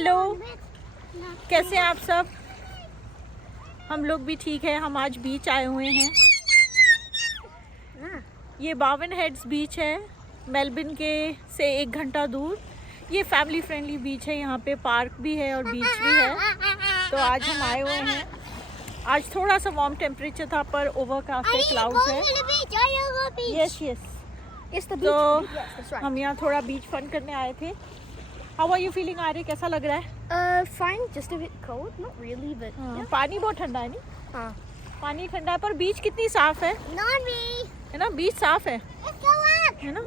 Hello, कैसे हैं आप सब? हम लोग भी ठीक है। हम आज बीच आए हुए हैं। ये बावन हेड्स बीच है, मेलबर्न के से 1 घंटा दूर। ये फैमिली फ्रेंडली बीच है। यहाँ पे पार्क भी है और बीच भी है। तो आज हम आए हुए हैं। आज थोड़ा सा वार्म टेम्परेचर था पर ओवरकास्ट है, क्लाउड्स है। यस यस, तो हम यहाँ थोड़ा बीच फन करने आए थे। How are you feeling, आर्य? कैसा लग रहा है? Fine, just a bit cold, not really, but yeah. पानी बहुत ठंडा है नहीं? हाँ. पानी ठंडा है पर बीच कितनी साफ है, है ना? बीच साफ है ना?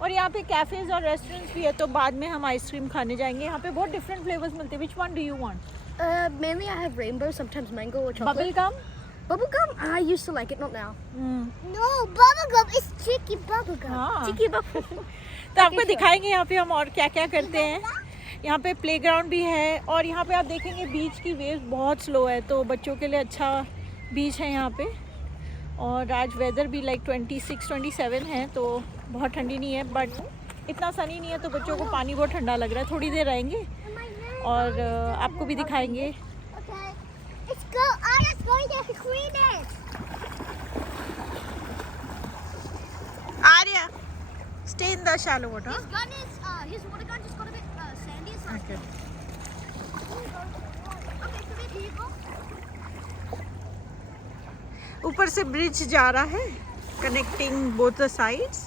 और यहाँ पे कैफेज और रेस्टोरेंट्स भी है। तो बाद में हम आइसक्रीम खाने जाएंगे। यहाँ पे बहुत डिफरेंट फ्लेवर्स मिलते हैं। Which one do you want? Mainly I have rainbow, sometimes mango or chocolate. Bubble gum? Bubble gum? I used to like it, not now. No, bubble gum is cheeky bubble gum. हाँ। Cheeky bubble. तो आपको दिखाएंगे यहाँ पे हम और क्या क्या करते हैं। यहाँ पे प्लेग्राउंड भी है और यहाँ पे आप देखेंगे बीच की वेव बहुत स्लो है, तो बच्चों के लिए अच्छा बीच है यहाँ पे। और आज वेदर भी लाइक 26-27 है, तो बहुत ठंडी नहीं है बट इतना सनी नहीं है, तो बच्चों को पानी बहुत ठंडा लग रहा है। थोड़ी देर रहेंगे और आपको भी दिखाएंगे। Okay, let's go. Anna's going to clean it. Arya, stay in the shallow water. His gun is, his water gun just got a bit sandy. So Okay. Okay, so here you go. ऊपर से bridge जा रहा है connecting both the sides.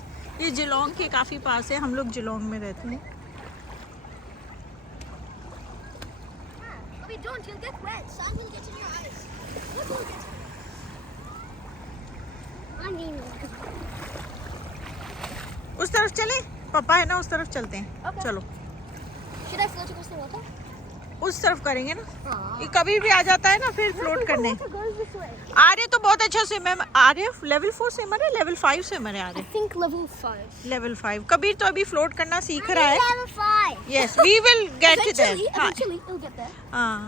ये जिलोंग के काफ़ी पास है। हम लोग जिलोंग में रहते हैं। Abhi, don't, you'll get wet. Sun will get in your eyes. What will get? I need उस तरफ चले, पापा है ना, उस तरफ चलते हैं। Okay. चलो Should I float across the water? उस तरफ करेंगे ना। ये कभी भी आ जाता है ना फिर फ्लोट करने। Water goes this way. आर्य तो बहुत अच्छा स्विमर। आर्य लेवल 4 स्विमर है, लेवल 5 स्विमर है I Arya. think level 5. Level 5। Kabir तो अभी फ्लोट करना सीख रहा है। Level 5. Yes, we will get Eventually, there. eventually, it'll get there. हाँ,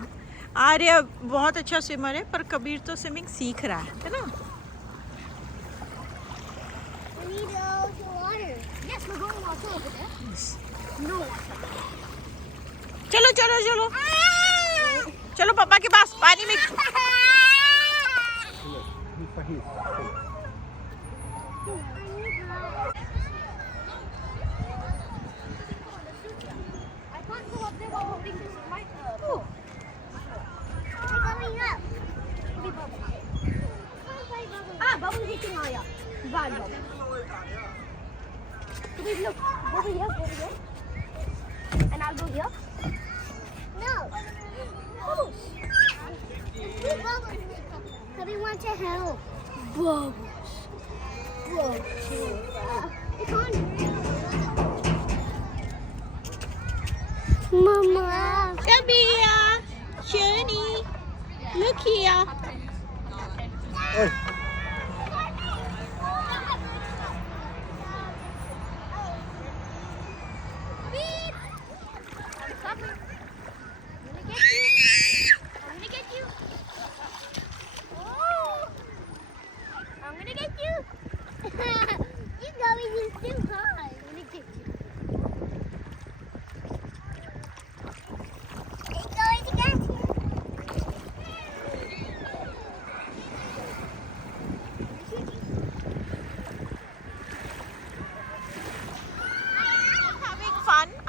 आर्य बहुत अच्छा स्विमर है पर कबीर तो स्विमिंग सीख रहा है ना? We need to go to water. Yes, we're going also over there. No water. चलो चलो चलो चलो पापा के पास पानी में। I can't go up there while holding this. It might fall. Coming up. Ah, bubble hitting Aya. Bad bubble. Please look. Over here. And I'll go here. No. Bubbles. Cubby wants to help. Bubbles. It's on. Mama. Kabir, Shani, look here.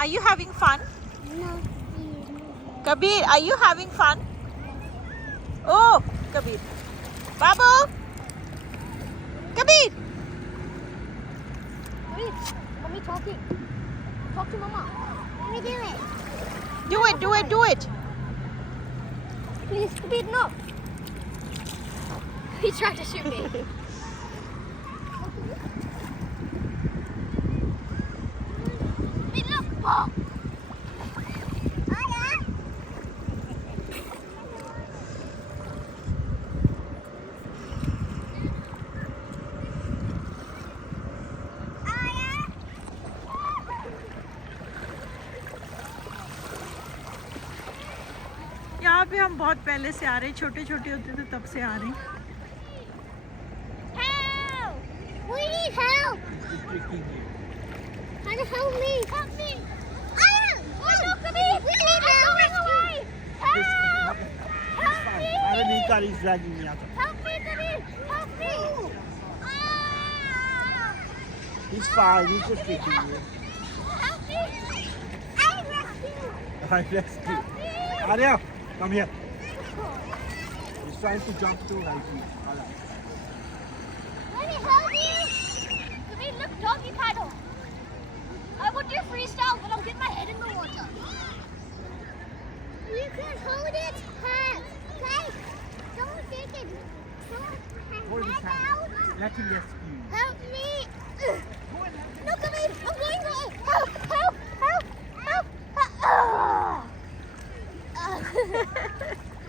Are you having fun? Kabir, are you having fun? Oh, Kabir. Babu. Kabir. Wait, mommy talking. Talk to mama. Let me do it. Do it. Please, Kabir, no. He tried to shoot me. Wait, look. Oh. यहाँ पे हम बहुत पहले से आ रहे हैं। छोटे छोटे होते थे तब से आ रहे हैं। Help! We need help. Try to help me. Help me. Ah! Oh, no, come here. We need help. Daddy's dragging me out. Help me, Kabir! Help me! He's fine. He's just kicking you. Help me! I rescue! I rescue. Help me! Arya, come here. He's trying to jump too high. Let me help you! Kabir, look, doggy paddle. I would do freestyle, but I'll get my head in the water. You can hold it, hands, okay? Don't take it. Hold his hand. Out. Let him rescue. Help me! No, Kabir, I'm going to help, help, help, help.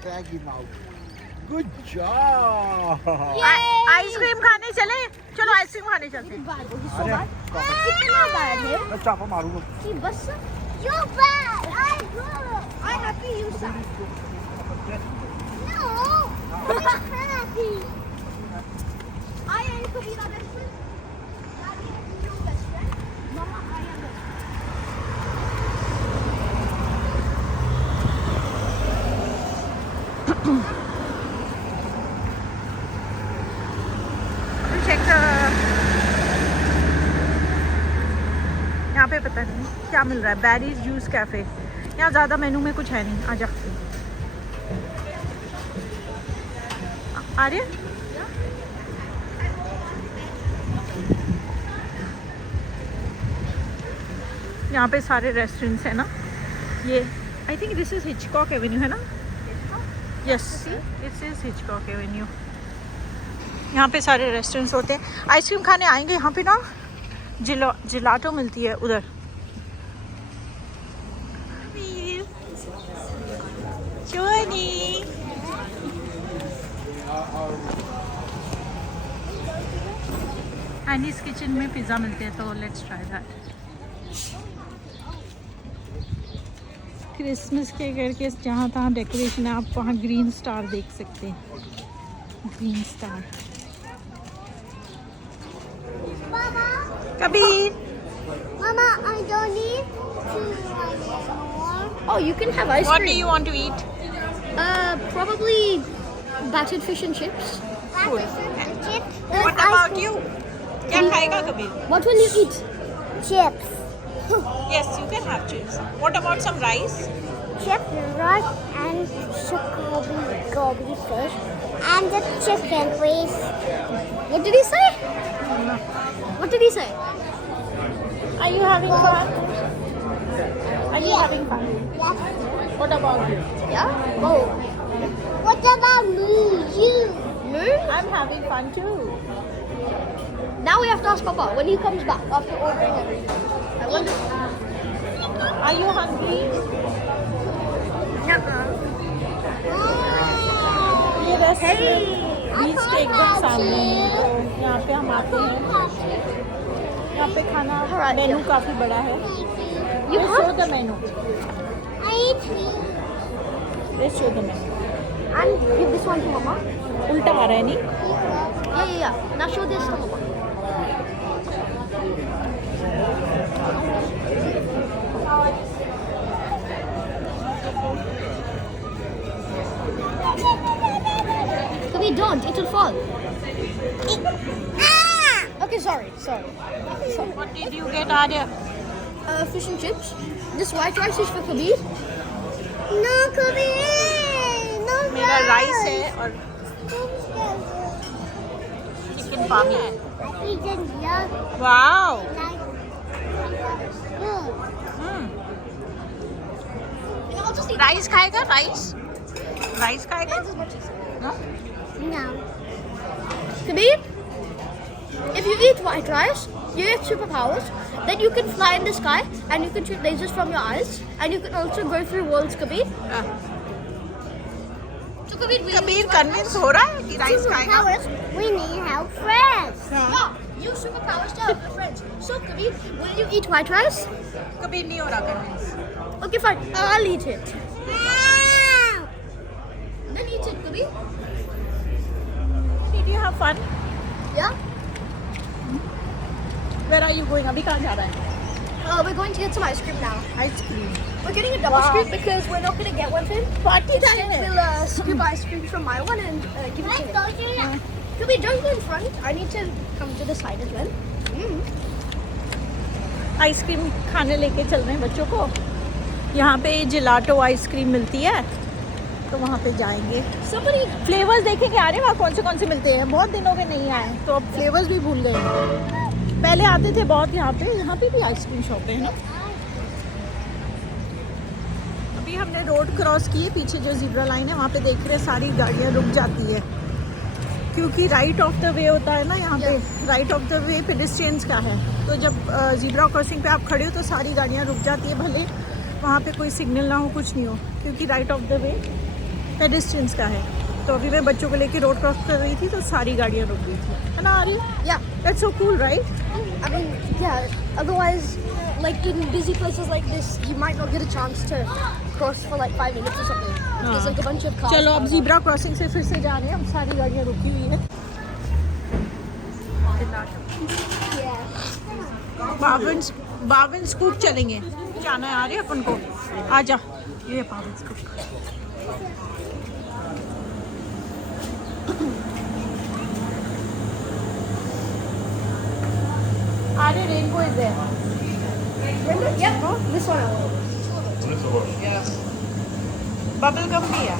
Drag him out. Good job. Ice cream खाने चले चलो ice cream खाने चलते हैं Arya, कितना bad है? मैं चापा मारूंगा. कि बस You're bad. I'm happy you suck. No, I'm happy. I am Kabira best friend. Daddy is your best friend. Mama, I am best friend. Check यहाँ पे पता नहीं क्या मिल रहा है बैरीज जूस कैफे यहाँ ज़्यादा मेनू में कुछ है नहीं आजा आ रही है यहाँ पे सारे रेस्टोरेंट्स हैं ना ये I think this is Hitchcock Avenue है ना yes this is Hitchcock Avenue यहाँ पे सारे रेस्टोरेंट्स होते हैं आइसक्रीम खाने आएंगे यहाँ पे ना जिलाटो मिलती है उधर एनीज किचन में पिज़्ज़ा मिलते हैं तो लेट्स ट्राई दैट क्रिसमस के करके जहाँ तहाँ डेकोरेशन है आप वहाँ ग्रीन स्टार देख सकते हैं green star Kabir. Mama, I don't need to anymore. Oh, you can have ice What cream. do you want to eat? Probably battered fish and chips. Cool. Chips. What about you? क्या खाएगा Kabir? What will you eat? Chips. Yes, you can have chips. What about some rice? Chips, rice, and gobi fish. And the chicken, please. What did he say? What did he say? Are you having fun? Are you having fun? Yes. What about you? Yeah? Oh. What about me? You? No? I'm having fun too. Now we have to ask Papa when he comes back after ordering everything. I wonder. Are you hungry? ये restaurant बीच के एकदम सामने है तो यहाँ पे हम आते हैं यहाँ पे खाना मेनू काफ़ी बड़ा है Let's show the menu. I eat me. Let's show the menu. And give this one to Mama. उल्टा आ रहा है नहीं Yeah. Now show this to Mama. Kabir, don't. It will fall. Okay, sorry. What did you get Arya? Fish and chips. This white rice is for Kabir. No, Kabir. No, मेरा rice है और chicken पामी है I eat it young. Wow Like, good. I'll just eat rice खाएगा rice खाएगा as much as No? No. Kabir, if you eat white rice, you get superpowers. Then you can fly in the sky and you can shoot lasers from your eyes. And you can also go through worlds, Kabir. So Kabir, Kabir convince हो रहा है कि rice खाएगा Superpowers, we need help friends. Yeah, use superpowers to help your friends. So Kabir, will you eat white rice? Kabir नहीं हो रहा convince Okay, fine. I'll eat it. Ow! Then eat it, Kabir. Did you have fun? Yeah? Where are you going? अभी कहाँ जा रहा है? We're going to get some ice cream now. Ice cream We're getting a double Wow. scoop because we're not going to get one for him. Party Instead, time है we'll scoop ice cream from my one and give it to him. Could we don't go in front? I need to come to the side as well. Ice cream खाने लेके चल रहे हैं बच्चों को। यहाँ पे जिलाटो आइसक्रीम मिलती है तो वहाँ पे जाएंगे। Somebody. फ्लेवर्स देखेंगे आ रहे वहाँ कौन से मिलते हैं। बहुत दिनों के नहीं आए तो अब फ्लेवर्स भी भूल गए। पहले आते थे बहुत यहाँ पे भी आइसक्रीम शॉप है ना। अभी हमने रोड क्रॉस किए, पीछे जो ज़ीब्रा लाइन है वहाँ पे देख रहे हैं सारी गाड़ियाँ रुक जाती है क्योंकि राइट ऑफ द वे होता है ना यहाँ पे। Right of the way pedestrians का है तो जब ज़ीब्रा क्रॉसिंग पे आप खड़े हो तो सारी गाड़ियाँ रुक जाती है, भले वहाँ पे कोई सिग्नल ना हो कुछ नहीं हो क्योंकि right of the way pedestrians का है। तो अभी मैं बच्चों को लेके रोड क्रॉस कर रही थी तो सारी गाड़ियाँ रुक गई थी, है ना आरी? Yeah. That's so cool right? I mean, yeah. Otherwise, like in busy places like this, you might not get a chance to cross for like 5 minutes or something. There's like a bunch of cars. चलो अब going on. Zebra crossing से फिर से जा रहे हैं, अब सारी गाड़ियाँ रुकी हुई है। बावन स्कूप चलेंगे, जाना है आ रहे अपन को। आजा, ये बावन स्कूप। आ रहे rainbow is there. Remember? Yeah. This one. Bubble gum भी है।